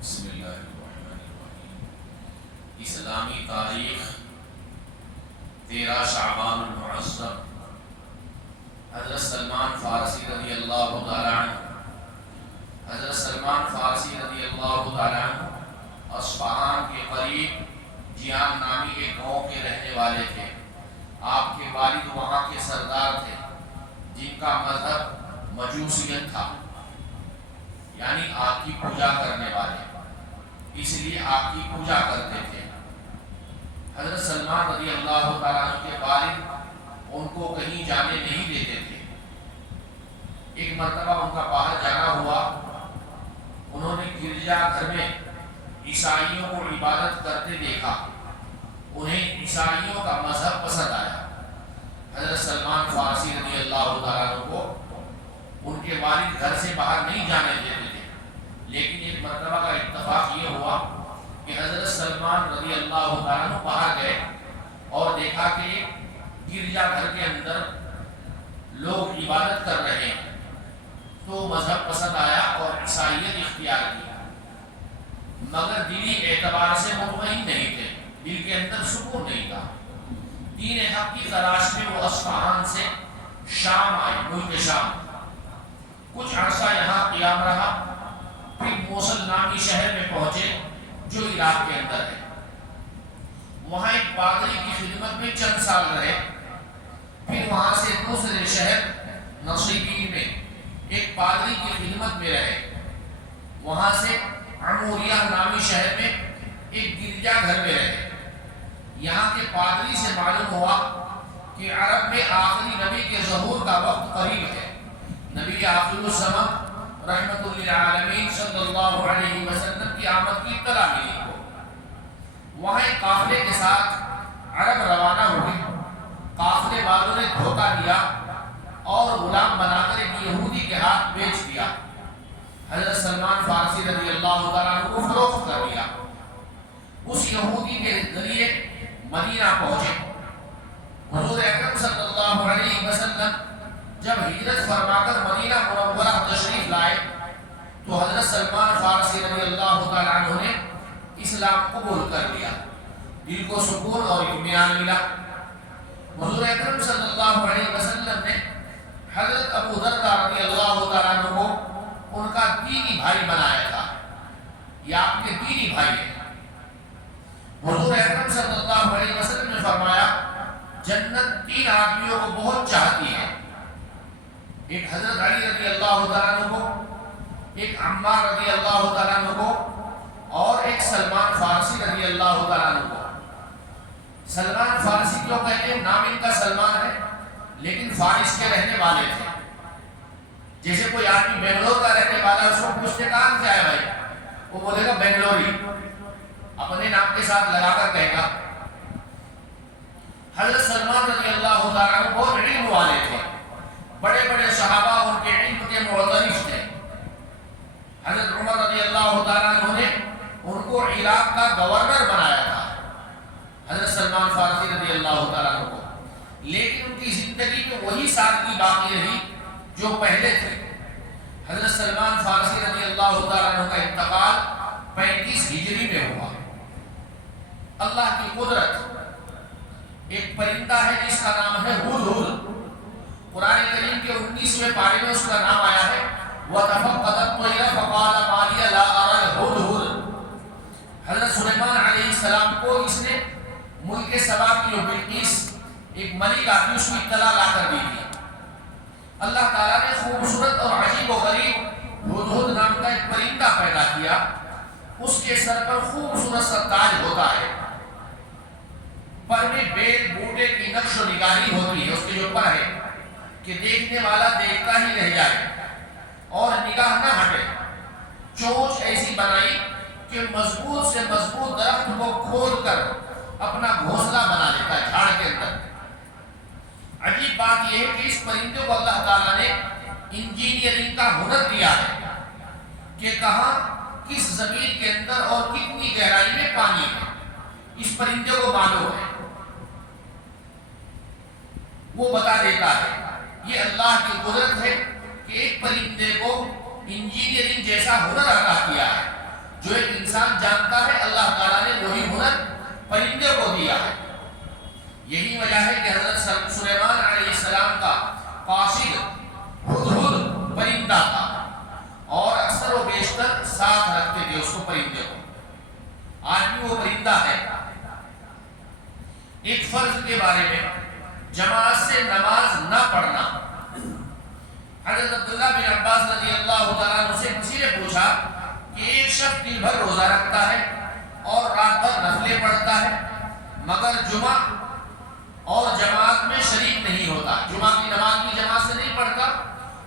بسم اللہ الرحمن الرحیم۔ اسلامی تاریخ 13 شعبان المعظم، حضرت سلمان فارسی رضی اللہ تعالیٰ عنہ، حضرت سلمان فارسی رضی اللہ تعالیٰ عنہ اصفہان کے قریب جیان نامی کے گاؤں کے رہنے والے تھے۔ آپ کے والد وہاں کے سردار تھے جن کا مذہب مجوسیت تھا، یعنی آگ کی پوجا کرنے والے، اس لیے آگ کی پوجا کرتے تھے۔ حضرت سلمان رضی اللہ تعالیٰ عنہ کے والد ان کو کہیں جانے نہیں دیتے تھے۔ ایک مرتبہ ان کا باہر جانا ہوا، انہوں نے گرجا گھر میں عیسائیوں کو عبادت کرتے دیکھا، انہیں عیسائیوں کا مذہب پسند آیا۔ حضرت سلمان فارسی رضی اللہ تعالیٰ عنہ کو ان کے والد گھر سے باہر نہیں جانے دیتے تھے، لیکن ایک مرتبہ کا اتفاق یہ ہوا کہ حضرت سلمان رضی اللہ تعالیٰ عنہ باہر گئے اور دیکھا کہ گرجا گھر کے اندر لوگ عبادت کر رہے ہیں، تو مذہب پسند آیا اور عیسائیت اختیار کی، مگر دینی اعتبار سے مطمئن نہیں تھے، دل کے اندر سکون نہیں تھا۔ دین حق کی تلاش میں وہ اصفہان سے شام آئے، ملک شام، کچھ عرصہ یہاں قیام رہا، پھر موصل نامی شہر میں پہنچے جو عراق کے اندر ہے۔ وہاں ایک پادری کی خدمت میں چند سال رہے، پھر وہاں سے دوسرے شہر نصیبین میں ایک پادری کی خدمت میں رہے، وہاں سے عموریہ نامی شہر میں ایک گرجا گھر میں رہے۔ یہاں کے پادری سے معلوم ہوا کہ عرب میں آخری نبی کے ظہور کا وقت قریب ہے، نبی آخر الزمان رحمت للعالمین صلی اللہ علیہ وسلم کی آمد کی اطلاع ملی کو۔ وہاں ایک قافلے کے ساتھ عرب روانہ ہوئے، قافلے والوں نے دھوکہ دیا اور غلام بنا کر ایک یہودی کے ہاتھ بیچ دیا۔ حضرت سلمان فارسی رضی اللہ تعالیٰ عنہ کو فروخت کر دیا۔ اس یہودی کے ذریعے مدینہ پہنچے۔ حضور اکرم صلی اللہ علیہ وسلم جب ہجرت فرما کر مدینہ منورہ تشریف لائے تو حضرت سلمان فارسی رضی اللہ تعالیٰ عنہ نے اسلام قبول کر لیا، دل کو سکون اور اطمینان ملا۔ حضور اکرم صلی اللہ علیہ وسلم نے حضرت ابو درداء رضی اللہ تعالیٰ عنہ کو ان کا دینی بھائی بنایا تھا، یہ آپ کے دینی بھائی ہیں۔ حضور اکرم صلی اللہ علیہ وسلم نے فرمایا جنت 3 آدمیوں کو بہت چاہتی ہے، ایک حضرت علی رضی اللہ تعالیٰ عنہ کو، ایک عمار رضی اللہ تعالیٰ عنہ کو، اور ایک سلمان فارسی رضی اللہ تعالیٰ عنہ کو۔ سلمان فارسی کیوں کہتے ہیں؟ نام ان کا سلمان ہے لیکن فارس کے رہنے والے تھے۔ جیسے کوئی آدمی بنگلور کا رہنے والا، اس کو پوچھتے کہاں سے آئے بھائی، وہ بولے گا بنگلوری، اپنے نام کے ساتھ لگا کر کہے گا۔ حضرت سلمان رضی اللہ تعالیٰ عنہ بہت علم والے تھے، بڑے بڑے صحابہ ان کے علم کے معترف تھے۔ حضرت عمر رضی اللہ تعالیٰ عنہ نے ان کو عراق کا گورنر بنایا تھا، حضرت سلمان فارسی رضی اللہ تعالیٰ عنہ کو، لیکن ان کی زندگی میں وہی سادگی باقی رہی جو پہلے تھے۔ حضرت سلمان فارسی رضی اللہ تعالیٰ عنہ کا انتقال 35 ہجری میں ہوا۔ اللہ کی قدرت، ایک پرندہ ہے جس کا نام ہے ہدہد، قرآن کریم کے 19ویں پارے میں اس کا نام آیا ہے وَتَفَقَّدَ الطَّيْرَ فَقَالَ مَا لِيَ لَا أَرَى الْهُدْهُدَ۔ حضرت سلیمان علیہ السلام کو اس نے ملک سبا کی جو بلقیس ایک ملکہ تھی اس کی اطلاع لا کر دی تھی۔ اللہ تعالیٰ نے خوبصورت اور عجیب و غریب ہدہد نام کا ایک پرندہ پیدا کیا، اس کے سر پر خوبصورت سا تاج ہوتا ہے، پر میں بیل بوٹے کی نقش و نگاری ہوتی ہے، اس کے جو پر ہے کہ دیکھنے والا دیکھتا ہی رہ جائے اور نگاہ نہ ہٹے۔ چونچ ایسی بنائی کہ مضبوط سے مضبوط درخت کو کھول کر اپنا گھونسلہ بنا لیتا ہے جھاڑ کے اندر۔ عجیب بات یہ ہے کہ اس پرندے کو اللہ تعالیٰ نے انجینئرنگ کا ہنر دیا ہے کہ کہاں کس زمین کے اندر اور کتنی گہرائی میں پانی ہے، اس پرندے کو معلوم ہے، وہ بتا دیتا ہے۔ یہ اللہ کی قدرت ہے کہ ایک پرندے کو انجینئرنگ جیسا ہنر عطا کیا ہے جو ایک انسان جانتا ہے اللہ تعالیٰ نے وہی ہنر پرندے کو دیا ہے۔ یہی وجہ ہے کہ حضرت سلیمان علیہ السلام کا قاصد ہدہد پرندہ تھا اور اکثر و بیشتر ساتھ رکھتے تھے اس کو پرندے کو۔ آج بھی وہ پرندہ ہے۔ ایک فرض کے بارے میں جماعت سے نماز نہ پڑھنا، حضرت عبداللہ بن عباس رضی اللہ تعالیٰ عنہ سے کسی نے پوچھا کہ ایک شخص دن بھر روزہ رکھتا ہے اور رات بھر نفلیں پڑھتا ہے مگر جمعہ اور جماعت میں شریک نہیں ہوتا، جمعہ کی نماز بھی جماعت سے نہیں پڑھتا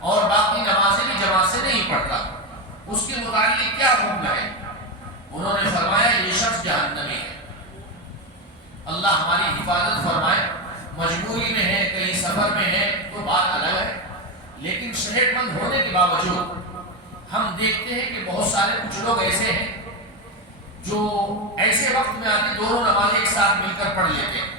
اور باقی نمازیں بھی جماعت سے نہیں پڑھتا، اس کے متعلق کیا حکم ہے؟ انہوں نے فرمایا یہ شخص جہنمی ہے۔ اللہ ہماری حفاظت فرمائے۔ مجبوری میں ہے، کہیں سفر میں ہے تو بات الگ ہے، لیکن صحت مند ہونے کے باوجود ہم دیکھتے ہیں کہ بہت سارے کچھ لوگ ایسے ہیں جو ایسے وقت میں آتے دونوں نمازیں ایک ساتھ مل کر پڑھ لیتے ہیں،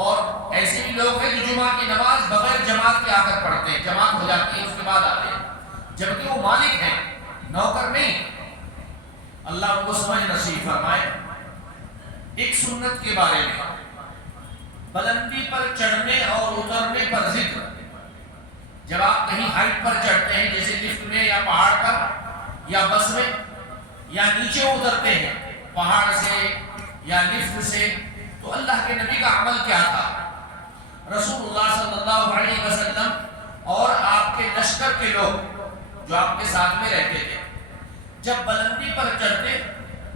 اور ایسے بھی لوگ ہیں جو جمعہ کی نماز بغیر جماعت کے آ کر پڑھتے ہیں، جماعت ہو جاتی ہے اس کے بعد آتے ہیں، جبکہ وہ مالک ہیں، نوکر نہیں۔ اللہ ان کو سمجھ نصیب فرمائے۔ ایک سنت کے بارے میں، بلندی پر چڑھنے اور اترنے پر ذکر۔ جب آپ کہیں ہائٹ پر چڑھتے ہیں جیسے لفٹ میں یا پہاڑ پر یا بس میں، یا نیچے اترتے ہیں پہاڑ سے یا لفٹ سے، تو اللہ کے نبی کا عمل کیا تھا؟ رسول اللہ صلی اللہ علیہ وسلم اور آپ کے لشکر کے لوگ جو آپ کے ساتھ میں رہتے تھے، جب بلندی پر چڑھتے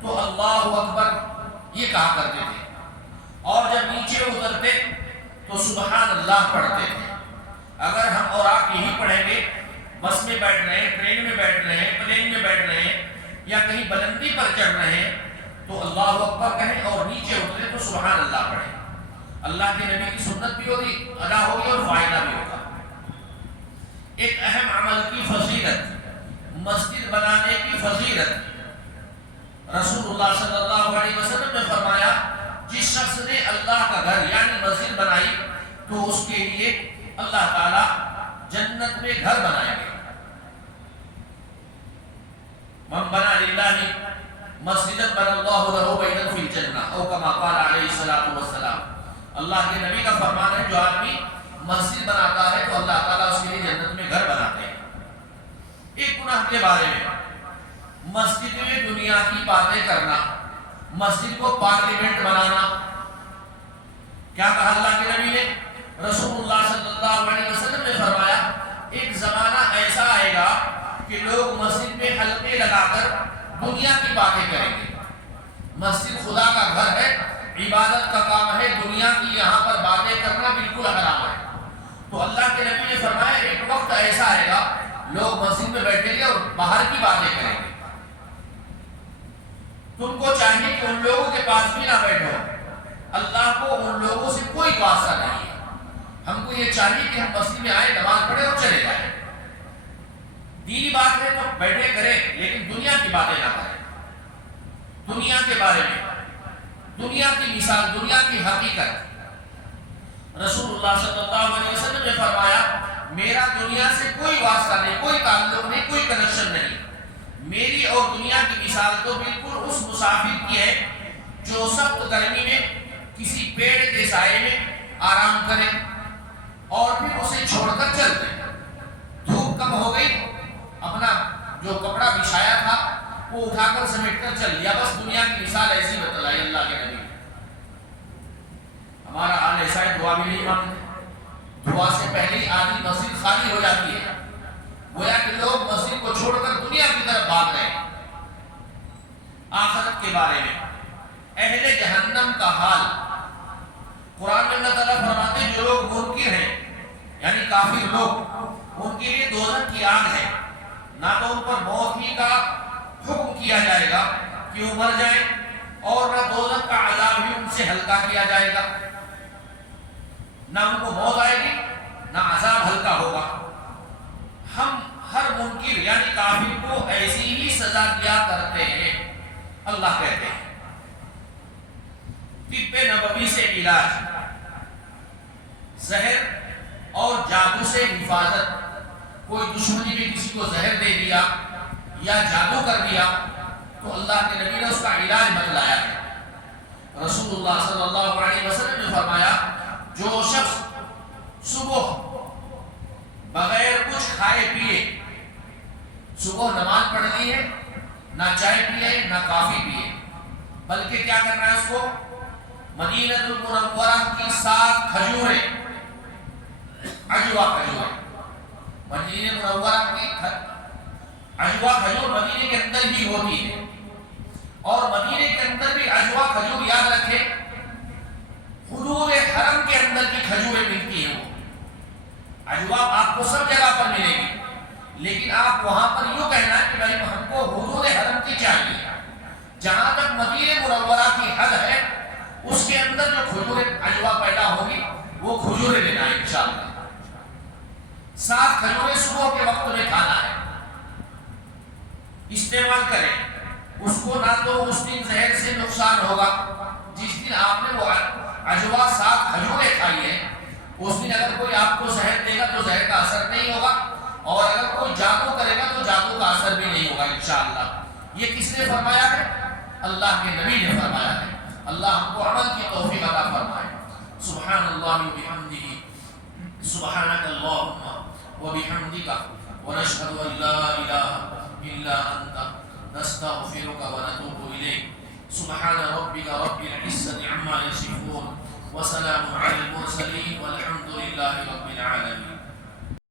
تو اللہ اکبر یہ کہا کرتے تھے، اور جب نیچے اترتے تو سبحان اللہ پڑھتے تھے۔ اگر ہم اور آپ یہی پڑھیں گے، بس میں بیٹھ رہے ہیں، ٹرین میں بیٹھ رہے ہیں، پلین میں بیٹھ رہے ہیں یا کہیں بلندی پر چڑھ رہے ہیں، تو اللہ اکبر کہیں اور نیچے اترے تو سبحان اللہ پڑھیں۔ اللہ کے نبی کی سنت بھی ہوگی، ادا ہوگی اور فائدہ بھی ہوگا۔ ایک اہم عمل کی فضیلت، مسجد بنانے کی فضیلت۔ رسول اللہ صلی اللہ علیہ وسلم نے فرمایا جس شخص نے اللہ کا گھر یعنی مسجد بنائی تو اس کے لیے اللہ تعالی جنت میں گھر بنائیں گے۔ من بنا للہ مسجدا بنا اللہ لہ بیتا فی الجنہ او کما قال علیہ الصلوۃ والسلام۔ اللہ کے نبی کا فرمان ہے جو آدمی مسجد بناتا ہے تو اللہ تعالیٰ اس کے لیے جنت میں گھر بناتے ہیں۔ ایک گناہ کے بارے میں، مسجد میں دنیا کی باتیں کرنا، مسجد کو پارلیمنٹ بنانا۔ کیا کہا اللہ کے نبی نے؟ رسول اللہ صلی اللہ علیہ وسلم نے فرمایا ایک زمانہ ایسا آئے گا کہ لوگ مسجد میں حلقے لگا کر دنیا کی باتیں کریں گے۔ مسجد خدا کا گھر ہے، عبادت کا کام ہے، دنیا کی یہاں پر باتیں کرنا بالکل حرام ہے۔ تو اللہ کے نبی نے فرمایا ایک وقت ایسا آئے گا لوگ مسجد میں بیٹھیں گے اور باہر کی باتیں کریں گے۔ تم کو چاہیے کہ ان لوگوں کے پاس بھی نہ بیٹھو، اللہ کو ان لوگوں سے کوئی واسطہ نہیں ہے۔ ہم کو یہ چاہیے کہ ہم مسجد میں آئے، نماز پڑھیں اور چلے جائیں۔ دینی بات ہے تو بیٹھے کریں، لیکن دنیا کی باتیں نہ کریں۔ دنیا کے بارے میں، دنیا کی مثال، دنیا کی حقیقت۔ رسول اللہ صلی اللہ علیہ وسلم نے فرمایا میرا دنیا سے کوئی واسطہ نہیں، کوئی تعلق نہیں، کوئی کنیکشن نہیں۔ میری اور دنیا کی مثال تو بالکل اس مسافر کی ہے جو سخت گرمی میں کسی پیڑ کے سائے میں آرام کرے اور پھر اسے چھوڑ کر چل دے۔ دھوپ کم ہو گئی، اپنا جو کپڑا بچھایا تھا وہ اٹھا کر سمیٹ کر چل دیا۔ بس دنیا کی مثال ایسی بتلائی اللہ کے نبی۔ ہمارا حال ایسا ہے، دعا بھی نہیں مانگتے، دعا سے پہلے ہی آدمی مسجد خالی ہو جاتی ہے، گویا کہ لوگ مسجد کو چھوڑ کر دنیا کی طرف بھاگ رہے ہیں۔ آخرت کے بارے میں، اہل جہنم کا حال قرآن میں اللہ تعالیٰ فرماتے ہیں جو لوگ منکر ہیں یعنی کافر لوگ، ان کے لیے دوزخ کی آگ ہے، نہ تو ان پر موت ہی کا حکم کیا جائے گا کہ وہ مر جائیں، اور نہ دوزخ کا عذاب ہی ان سے ہلکا کیا جائے گا، نہ ان کو موت آئے گی نہ عذاب ہلکا ہوگا۔ ہم ہر منکر یعنی کافر کو ایسی ہی سزا دیا کرتے ہیں، اللہ کہتے ہیں۔ طب نبوی سے علاج، زہر اور جادو سے حفاظت۔ کوئی دشمنی میں کسی کو زہر دے دیا یا جادو کر دیا تو اللہ کے نبی نے اس کا علاج بتلایا ہے۔ رسول اللہ صلی اللہ علیہ وسلم نے فرمایا جو شخص صبح بغیر کچھ کھائے پیے صبح نماز پڑھ لی ہے، نہ چائے پیے نہ کافی پیے، بلکہ کیا کرنا ہے اس کو مدینہ المنورہ کی 7 کھجوریں، عجوا کھجور، مدینہ منورہ کی عجوا کھجور مدینے کے اندر ہی ہوتی ہے، اور مدینے کے اندر بھی عجوا کھجور یاد رکھے حدود حرم کے اندر کی کھجوریں ملتی ہیں۔ وہ عجوا آپ کو سب جگہ پر ملے گی، لیکن آپ وہاں پر یوں کہنا ہے کہ بھائی ہم کو حدود حرم کی چاہیے، جہاں تک مدینہ منورہ کی حد ہے اس کے اندر جو کھجوریں عجوا پیدا ہوگی وہ کھجوریں لینا ہے انشاءاللہ۔ 7 کھجوریں صبح کے وقت میں کھانا ہے، استعمال کریں اس کو، نہ تو اس دن زہر سے نقصان ہوگا، جس دن آپ نے وہ عجوا 7 کھجوریں کھائی ہے اس دن اگر کوئی آپ کو زہر دے گا تو زہر کا اثر نہیں ہوگا، اور اگر کوئی جادو کرے گا تو جادو کا اثر بھی نہیں ہوگا انشاءاللہ۔ یہ کس نے فرمایا ہے؟ اللہ کے نبی نے فرمایا ہے۔ اللہ ہم کو عمل کی توفیق عطا فرمائے۔ سبحان اللہ و بحمدہ، سبحانک اللہم و بحمدک، ونشہد ان لا الہ الا انت، نستغفرک و نتوب الیک۔ سبحان ربک رب العزة عما یصفون، وسلام علی المرسلین، والحمد للہ رب العالمین۔